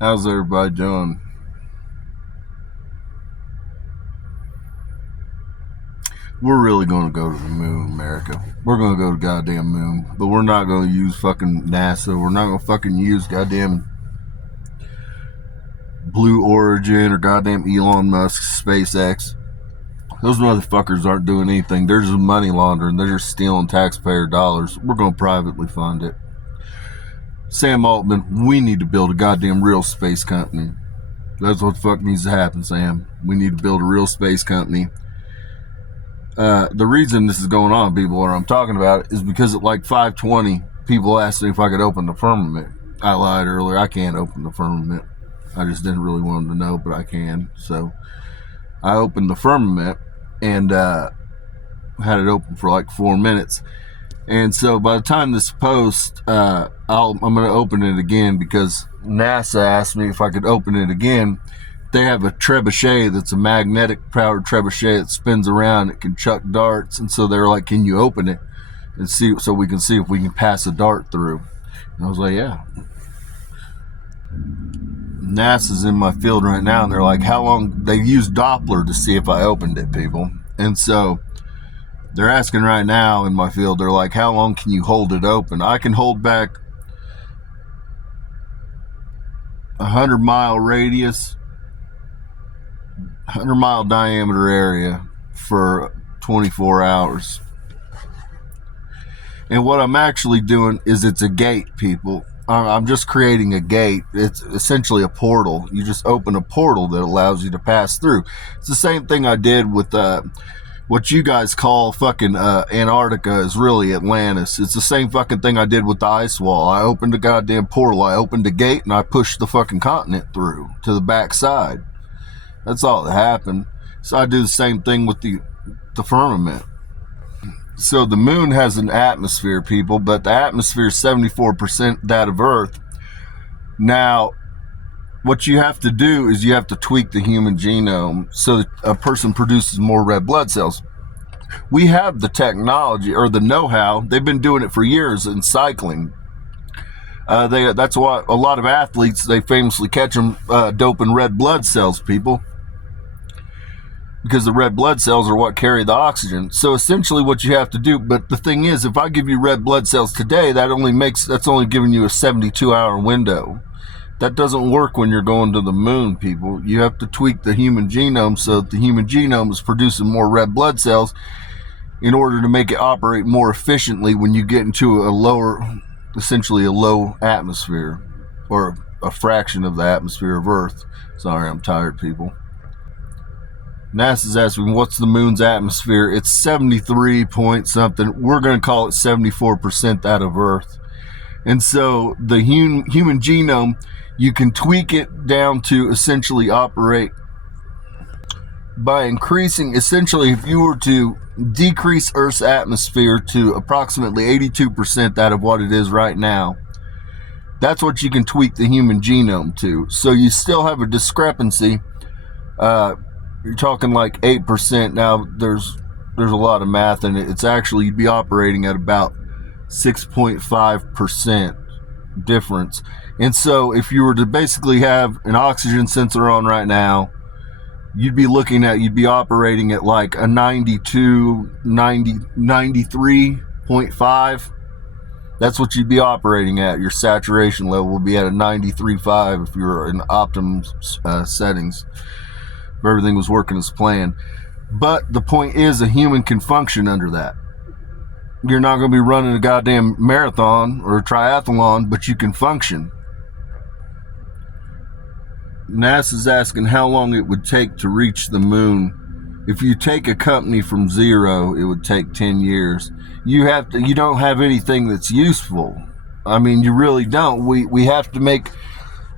How's everybody doing? We're really going to go to the moon, America. We're going to go to the goddamn moon. But we're not going to use fucking NASA. We're not going to fucking use goddamn Blue Origin or goddamn Elon Musk's SpaceX. Those motherfuckers aren't doing anything. They're just money laundering. They're just stealing taxpayer dollars. We're going to privately fund it. Sam Altman, we need to build a goddamn real space company. That's what the fuck needs to happen, Sam. We need to build a real space company. The reason this is going on, people, what I'm talking about, is because at like 5:20, people asked me if I could open the firmament. I lied earlier. I can't open the firmament. I just didn't really want them to know, but I can. So I opened the firmament and had it open for like 4 minutes. And so by the time this post, I'm going to open it again because NASA asked me if I could open it again. They have a trebuchet that's a magnetic powered trebuchet that spins around. It can chuck darts. And so they're like, can you open it and see, so we can see if we can pass a dart through? And I was like, yeah. NASA's in my field right now. And they're like, how long? They used Doppler to see if I opened it, people. And so they're asking right now in my field, they're like, how long can you hold it open? I can hold back 100-mile radius, 100-mile diameter area for 24 hours. And what I'm actually doing is it's a gate, people. I'm just creating a gate. It's essentially a portal. You just open a portal that allows you to pass through. It's the same thing I did with what you guys call fucking Antarctica is really Atlantis. It's the same fucking thing I did with the ice wall. I opened a goddamn portal. I opened a gate and I pushed the fucking continent through to the backside. That's all that happened. So I do the same thing with the firmament. So the moon has an atmosphere, people, but the atmosphere is 74% that of Earth. Now, what you have to do is you have to tweak the human genome so that a person produces more red blood cells. We have the technology or the know-how. They've been doing it for years in cycling. That's why a lot of athletes, they famously catch them doping red blood cells, people, because the red blood cells are what carry the oxygen. So essentially what you have to do, but the thing is, if I give you red blood cells today, that's only giving you a 72-hour window. That doesn't work when you're going to the moon, people. You have to tweak the human genome so that the human genome is producing more red blood cells in order to make it operate more efficiently when you get into essentially a low atmosphere, or a fraction of the atmosphere of Earth. Sorry, I'm tired, people. NASA's asking, what's the moon's atmosphere? It's 73 point something. We're going to call it 74% that of Earth. And so the human genome, you can tweak it down to essentially operate by increasing, essentially, if you were to decrease Earth's atmosphere to approximately 82% that of what it is right now, that's what you can tweak the human genome to. So you still have a discrepancy. You're talking like 8%. Now, there's a lot of math in it. It's actually, you'd be operating at about 6.5% difference. And so if you were to basically have an oxygen sensor on right now, you'd be operating at like a 93.5. That's what you'd be operating at. Your saturation level will be at a 93.5 if you're in optimum settings, if everything was working as planned. But the point is, a human can function under that. You're not going to be running a goddamn marathon or a triathlon, but you can function. NASA's asking how long it would take to reach the moon. If you take a company from zero, it would take 10 years. You don't have anything that's useful. I mean, you really don't. We have to make,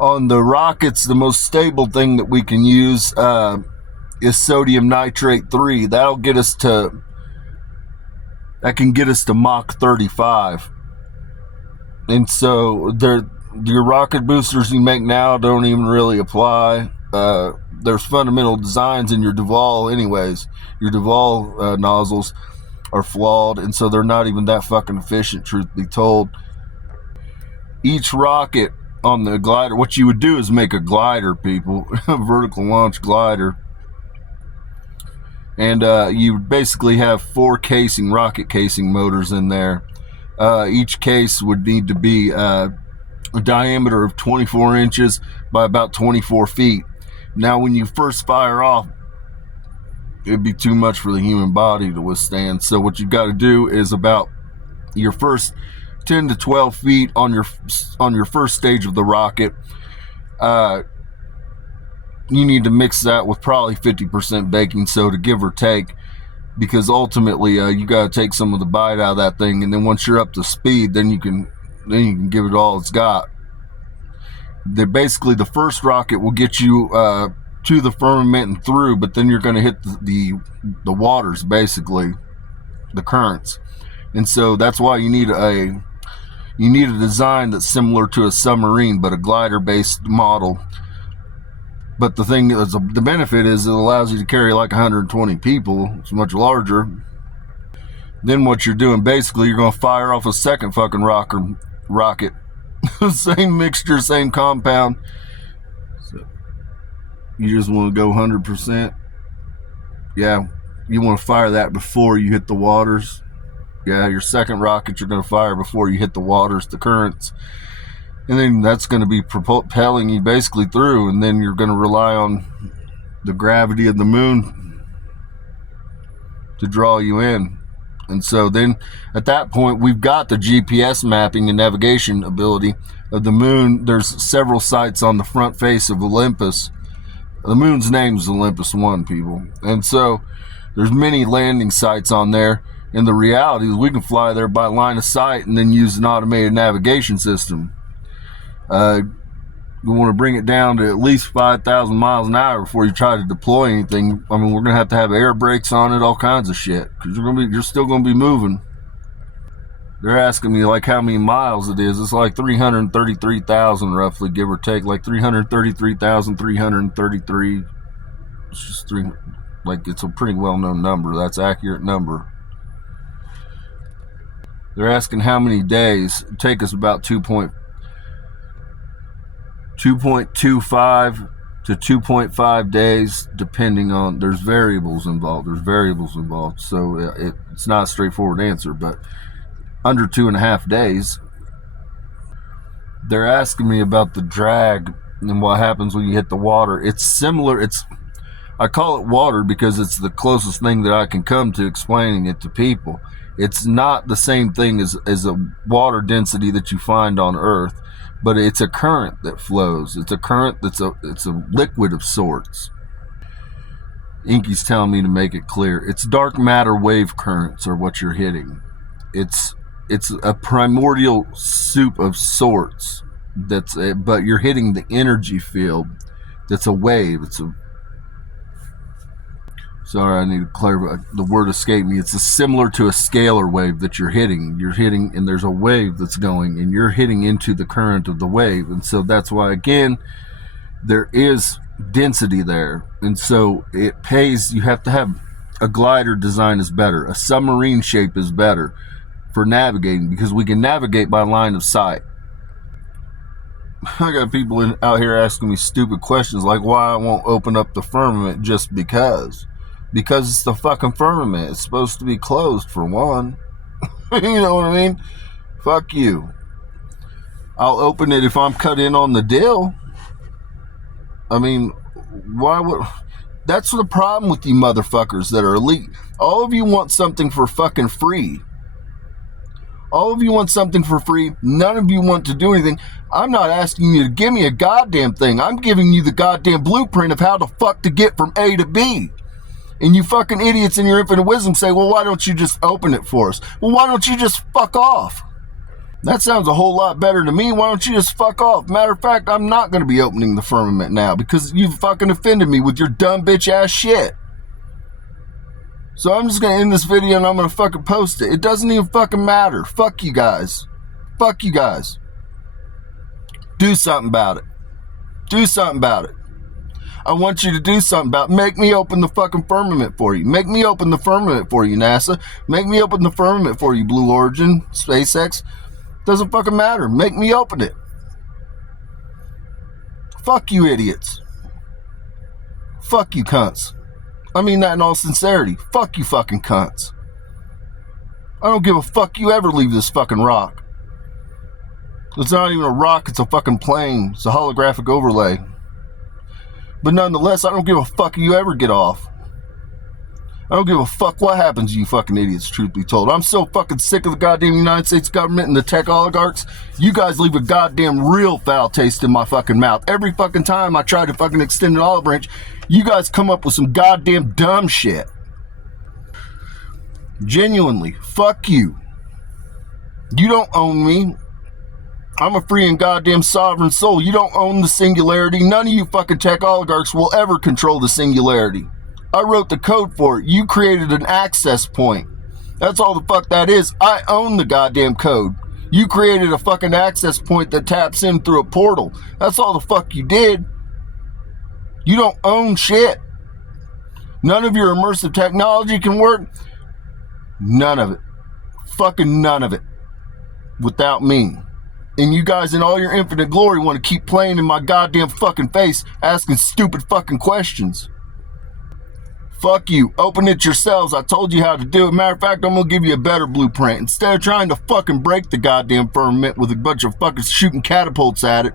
on the rockets, the most stable thing that we can use is sodium nitrate 3. That can get us to Mach 35. And so your rocket boosters you make now don't even really apply. There's fundamental designs in your Duval anyways. Your Duval nozzles are flawed, and so they're not even that fucking efficient, truth be told. Each rocket on the glider, what you would do is make a glider, people, a vertical launch glider. And you basically have 4 rocket casing motors in there. Each case would need to be a diameter of 24 inches by about 24 feet. Now, when you first fire off, it'd be too much for the human body to withstand. So what you've got to do is about your first 10 to 12 feet on your first stage of the rocket, you need to mix that with probably 50% baking soda, give or take, because ultimately you got to take some of the bite out of that thing, and then once you're up to speed, then you can give it all it's got. Basically, the first rocket will get you to the firmament and through, but then you're going to hit the waters, basically the currents, and so that's why you need a design that's similar to a submarine, but a glider-based model. But the thing is, the benefit is it allows you to carry like 120 people. It's much larger. Then what you're doing, basically, you're going to fire off a second fucking rocket. Same mixture, same compound. So you just want to go 100%. Yeah, you want to fire that before you hit the waters. Yeah, your second rocket you're going to fire before you hit the waters, the currents. And then that's going to be propelling you basically through, and then you're going to rely on the gravity of the moon to draw you in. And so then at that point, we've got the GPS mapping and navigation ability of the moon. There's several sites on the front face of Olympus. The moon's name is Olympus 1, people. And so there's many landing sites on there. And the reality is we can fly there by line of sight and then use an automated navigation system. You want to bring it down to at least 5,000 miles an hour before you try to deploy anything. I mean, we're going to have air brakes on it, all kinds of shit, because you're still going to be moving. They're asking me like how many miles it is. It's like 333,000 roughly, give or take, like 333,333. It's just it's a pretty well-known number. That's an accurate number. They're asking how many days. It'd take us about 2.25 to 2.5 days, depending on, there's variables involved. So it's not a straightforward answer, but under 2.5 days. They're asking me about the drag and what happens when you hit the water. It's similar. I call it water because it's the closest thing that I can come to explaining it to people. It's not the same thing as a water density that you find on Earth, but it's a current that flows. It's a current it's a liquid of sorts. Inky's telling me to make it clear. It's dark matter wave currents are what you're hitting. It's a primordial soup of sorts. But you're hitting the energy field. That's a wave. Sorry, I need to clarify. The word escaped me. It's similar to a scalar wave that you're hitting. You're hitting, and there's a wave that's going, and you're hitting into the current of the wave. And so that's why, again, there is density there. And so it pays. You have to have a glider design is better. A submarine shape is better for navigating, because we can navigate by line of sight. I got people out here asking me stupid questions like why I won't open up the firmament just because. Because it's the fucking firmament. It's supposed to be closed for one. You know what I mean? Fuck you. I'll open it if I'm cut in on the deal. I mean, why would... That's the problem with you motherfuckers that are elite. All of you want something for fucking free. All of you want something for free. None of you want to do anything. I'm not asking you to give me a goddamn thing. I'm giving you the goddamn blueprint of how the fuck to get from A to B. And you fucking idiots in your infinite wisdom say, well, why don't you just open it for us? Well, why don't you just fuck off? That sounds a whole lot better to me. Why don't you just fuck off? Matter of fact, I'm not going to be opening the firmament now because you fucking offended me with your dumb bitch ass shit. So I'm just going to end this video and I'm going to fucking post it. It doesn't even fucking matter. Fuck you guys. Fuck you guys. Do something about it. Do something about it. I want you to do something about it. Make me open the fucking firmament for you. Make me open the firmament for you, NASA. Make me open the firmament for you, Blue Origin, SpaceX. Doesn't fucking matter. Make me open it. Fuck you idiots. Fuck you cunts. I mean that in all sincerity. Fuck you fucking cunts. I don't give a fuck you ever leave this fucking rock. It's not even a rock, it's a fucking plane. It's a holographic overlay. But nonetheless, I don't give a fuck you ever get off. I don't give a fuck what happens to you fucking idiots, truth be told. I'm so fucking sick of the goddamn United States government and the tech oligarchs. You guys leave a goddamn real foul taste in my fucking mouth. Every fucking time I try to fucking extend an olive branch, you guys come up with some goddamn dumb shit. Genuinely, fuck you. You don't own me. I'm a free and goddamn sovereign soul. You don't own the singularity. None of you fucking tech oligarchs will ever control the singularity. I wrote the code for it. You created an access point. That's all the fuck that is. I own the goddamn code. You created a fucking access point that taps in through a portal. That's all the fuck you did. You don't own shit. None of your immersive technology can work. None of it. Fucking none of it. Without me. And you guys in all your infinite glory want to keep playing in my goddamn fucking face, asking stupid fucking questions. Fuck you. Open it yourselves. I told you how to do it. Matter of fact, I'm going to give you a better blueprint. Instead of trying to fucking break the goddamn firmament with a bunch of fucking shooting catapults at it,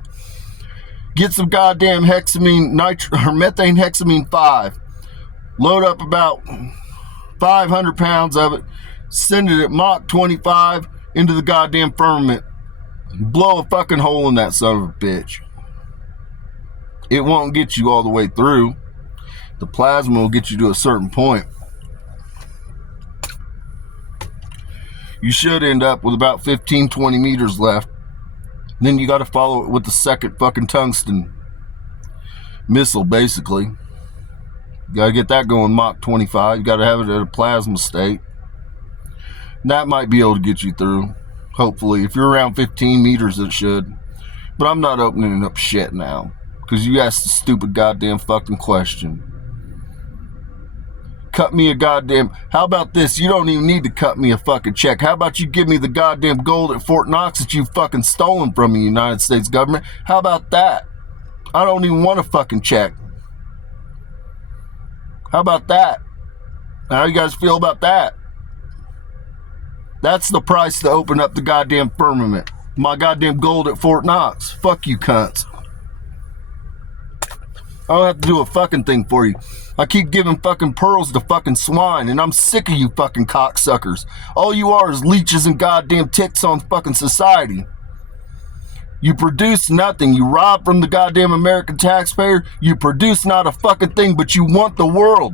get some goddamn methane hexamine 5. Load up about 500 pounds of it. Send it at Mach 25 into the goddamn firmament. Blow a fucking hole in that son of a bitch. It won't get you all the way through. The plasma will get you to a certain point. You should end up with about 15-20 meters left. Then you got to follow it with the second fucking tungsten missile, basically. You got to get that going Mach 25. You got to have it at a plasma state. That might be able to get you through. Hopefully. If you're around 15 meters, it should. But I'm not opening up shit now. Because you asked a stupid goddamn fucking question. Cut me a goddamn... How about this? You don't even need to cut me a fucking check. How about you give me the goddamn gold at Fort Knox that you fucking stolen from the United States government? How about that? I don't even want a fucking check. How about that? How you guys feel about that? That's the price to open up the goddamn firmament. My goddamn gold at Fort Knox. Fuck you cunts. I don't have to do a fucking thing for you. I keep giving fucking pearls to fucking swine, and I'm sick of you fucking cocksuckers. All you are is leeches and goddamn ticks on fucking society. You produce nothing. You rob from the goddamn American taxpayer. You produce not a fucking thing, but you want the world.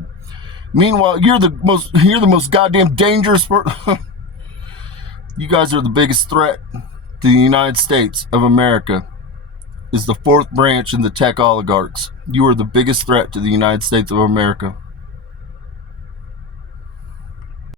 Meanwhile, you're the most goddamn dangerous You guys are the biggest threat to the United States of America. Is the fourth branch in the tech oligarchs. You are the biggest threat to the United States of America.